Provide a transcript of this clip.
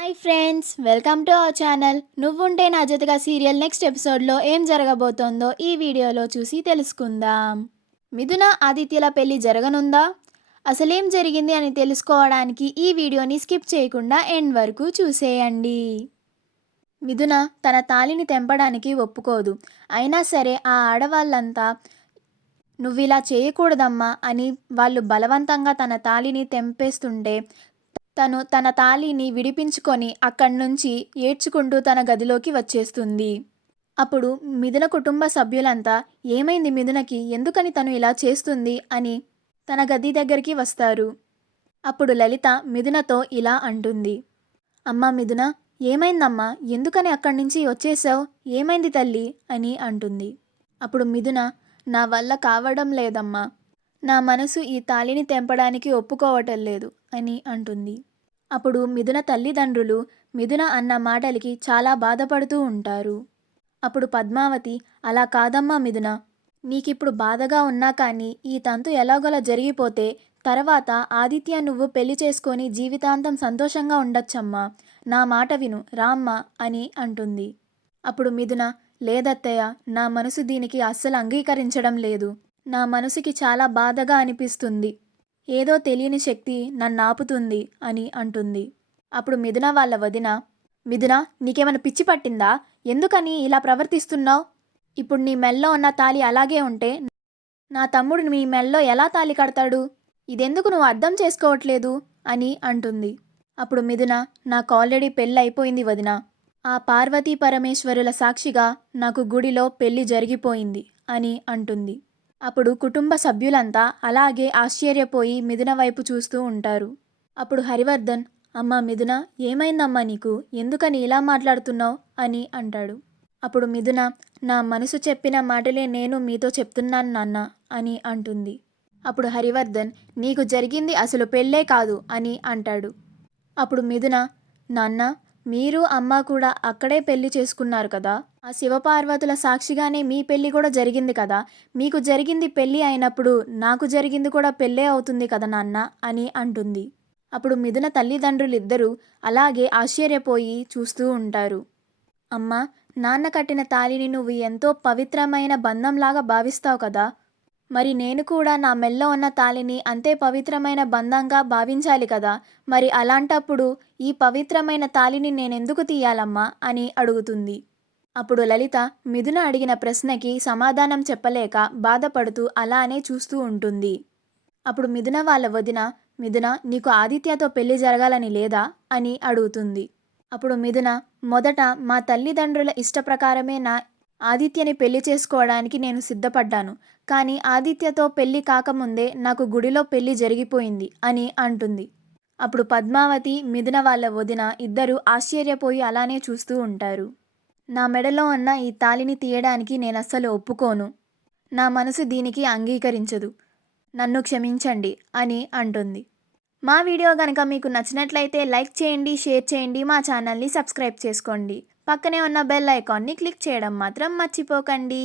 Hi friends, welcome to our channel. నువ్వుంటే నా జతగా సీరియల్ నెక్స్ట్ ఎపిసోడ్లో ఏం జరగబోతోందో ఈ వీడియోలో చూసి తెలుసుకుందాం. మిథున ఆదిత్యల పెళ్లి జరగనుందా? అసలేం జరిగింది అని తెలుసుకోవడానికి ఈ వీడియోని స్కిప్ చేయకుండా ఎండ్ వరకు చూసేయండి. మిథున తన తాళిని తెంపడానికి ఒప్పుకోదు. అయినా సరే ఆ ఆడవాళ్ళంతా నువ్విలా చేయకూడదమ్మా అని వాళ్ళు బలవంతంగా తన తాళిని తెంపేస్తుంటే తను తన తాళిని విడిపించుకొని అక్కడి నుంచి ఏడ్చుకుంటూ తన గదిలోకి వచ్చేస్తుంది. అప్పుడు మిథున కుటుంబ సభ్యులంతా ఏమైంది మిథునకి, ఎందుకని తను ఇలా చేస్తుంది అని తన గది దగ్గరికి వస్తారు. అప్పుడు లలిత మిథునతో ఇలా అంటుంది. అమ్మా మిథున, ఏమైందమ్మా, ఎందుకని అక్కడి నుంచి వచ్చేసావు, ఏమైంది తల్లి అని అంటుంది. అప్పుడు మిథున, నా వల్ల కావడం లేదమ్మా, నా మనసు ఈ తాళిని తెంపడానికి ఒప్పుకోవటం లేదు అని అంటుంది. అప్పుడు మిథున తల్లిదండ్రులు మిథున అన్న మాటలకి చాలా బాధపడుతూ ఉంటారు. అప్పుడు పద్మావతి, అలా కాదమ్మా మిథున, నీకిప్పుడు బాధగా ఉన్నా కానీ ఈ తంతు ఎలాగోలా జరిగిపోతే తర్వాత ఆదిత్య నువ్వు పెళ్లి చేసుకొని జీవితాంతం సంతోషంగా ఉండొచ్చమ్మా, నా మాట విను రామ్మా అని అంటుంది. అప్పుడు మిథున, లేదత్తయ్య, నా మనసు దీనికి అస్సలు అంగీకరించడం లేదు, నా మనసుకి చాలా బాధగా అనిపిస్తుంది, ఏదో తెలియని శక్తి నన్ను ఆపుతుంది అని అంటుంది. అప్పుడు మిథున వాళ్ళ వదిన, మిథున నీకేమైనా పిచ్చి పట్టిందా, ఎందుకని ఇలా ప్రవర్తిస్తున్నావు, ఇప్పుడు నీ మెల్లో ఉన్న తాళి అలాగే ఉంటే నా తమ్ముడు నీ మెల్లో ఎలా తాళి కడతాడు, ఇదెందుకు నువ్వు అర్థం చేసుకోవట్లేదు అని అంటుంది. అప్పుడు మిథున, నాకు ఆల్రెడీ పెళ్ళి అయిపోయింది వదిన, ఆ పార్వతీ పరమేశ్వరుల సాక్షిగా నాకు గుడిలో పెళ్లి జరిగిపోయింది అని అంటుంది. అప్పుడు కుటుంబ సభ్యులంతా అలాగే ఆశ్చర్యపోయి మిథున వైపు చూస్తూ ఉంటారు. అప్పుడు హరివర్ధన్, అమ్మా మిథున, ఏమైందమ్మా నీకు, ఎందుకని ఇలా మాట్లాడుతున్నావు అని అంటాడు. అప్పుడు మిథున, నా మనసు చెప్పిన మాటలే నేను మీతో చెప్తున్నాను నాన్న అని అంటుంది. అప్పుడు హరివర్ధన్, నీకు జరిగింది అసలు పెళ్ళే కాదు అని అంటాడు. అప్పుడు మిథున, నాన్న, మీరు అమ్మ కూడా అక్కడే పెళ్లి చేసుకున్నారు కదా, ఆ శివపార్వతుల సాక్షిగానే మీ పెళ్లి కూడా జరిగింది కదా, మీకు జరిగింది పెళ్ళి అయినప్పుడు నాకు జరిగింది కూడా పెళ్ళే అవుతుంది కదా నాన్న అని అంటుంది. అప్పుడు మిథున తల్లిదండ్రులిద్దరూ అలాగే ఆశ్చర్యపోయి చూస్తూ ఉంటారు. అమ్మ, నాన్న కట్టిన తాళిని నువ్వు ఎంతో పవిత్రమైన బంధంలాగా భావిస్తావు కదా, మరి నేను కూడా నా మెల్లో ఉన్న తాళిని అంతే పవిత్రమైన బంధంగా భావించాలి కదా, మరి అలాంటప్పుడు ఈ పవిత్రమైన తాళిని నేనెందుకు తీయాలమ్మా అని అడుగుతుంది. అప్పుడు లలిత మిథున అడిగిన ప్రశ్నకి సమాధానం చెప్పలేక బాధపడుతూ అలానే చూస్తూ ఉంటుంది. అప్పుడు మిథున వాళ్ళ వదిన, మిథున నీకు ఆదిత్యతో పెళ్లి జరగాలని లేదా అని అడుగుతుంది. అప్పుడు మిథున, మొదట మా తల్లిదండ్రుల ఇష్టప్రకారమే నా ఆదిత్యని పెళ్లి చేసుకోవడానికి నేను సిద్ధపడ్డాను, కానీ ఆదిత్యతో పెళ్లి కాకముందే నాకు గుడిలో పెళ్లి జరిగిపోయింది అని అంటుంది. అప్పుడు పద్మావతి మిథున వాళ్ళ వదిన ఇద్దరూ ఆశ్చర్యపోయి అలానే చూస్తూ ఉంటారు. నా మెడలో ఉన్న ఈ తాళిని తీయడానికి నేనస్సలు ఒప్పుకోను, నా మనసు దీనికి అంగీకరించదు, నన్ను క్షమించండి అని అంటుంది. మా వీడియో కనుక మీకు నచ్చినట్లయితే లైక్ చేయండి, షేర్ చేయండి, మా ఛానల్ని సబ్స్క్రైబ్ చేసుకోండి, పక్కనే ఉన్న బెల్ ఐకాన్ని క్లిక్ చేయడం మాత్రం మర్చిపోకండి.